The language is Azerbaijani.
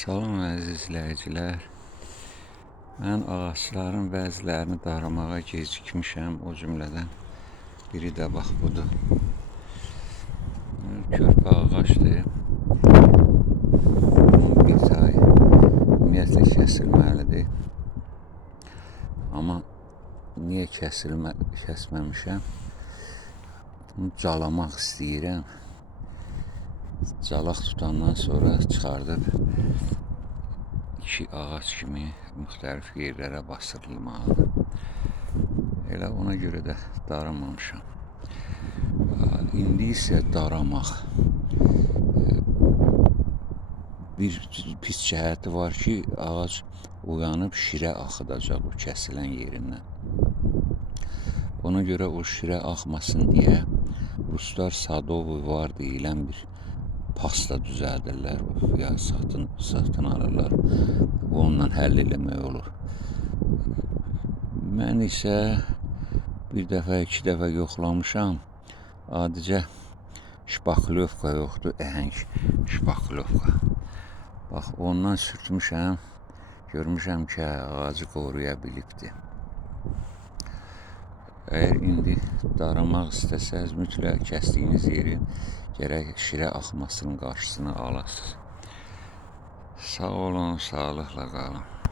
Salam əziz izləyicilər. Mən ağaçların bəzilərini daramağa gecikmişəm. O cümlədən biri də bax budur. Körpə ağaçdır. Bir tay ümumiyyətlə kəsilməlidir. Amma niyə kəsməmişəm? Bunu calamaq istəyirəm. Calaq tutandan sonra çıxardıb iki ağac kimi müxtəlif yerlərə basdırılmalıdır. Elə ona görə də daramamışam. İndi isə daramaq. Bir pis cəhəti var ki, ağac uyanıb şirə axıdacaq o kəsilən yerindən. Ona görə o şirə axmasın deyə ruslar sadovu var deyilən bir pasta düzəldirlər, ya satın alırlar. Onunla həll eləmək olur. Mən isə bir dəfə, iki dəfə yoxlamışam. Adicə şpaxlovka yoxdur, əhəng şpaxlovka. Bax, ondan sürtmüşəm, görmüşəm ki, ağacı qoruya bilibdir. Əgər indi daramaq istəsəz, mütləq kəsdiyiniz yeri gərək şirə axmasının qarşısını alasınız. Sağ olun, sağlıqla qalın.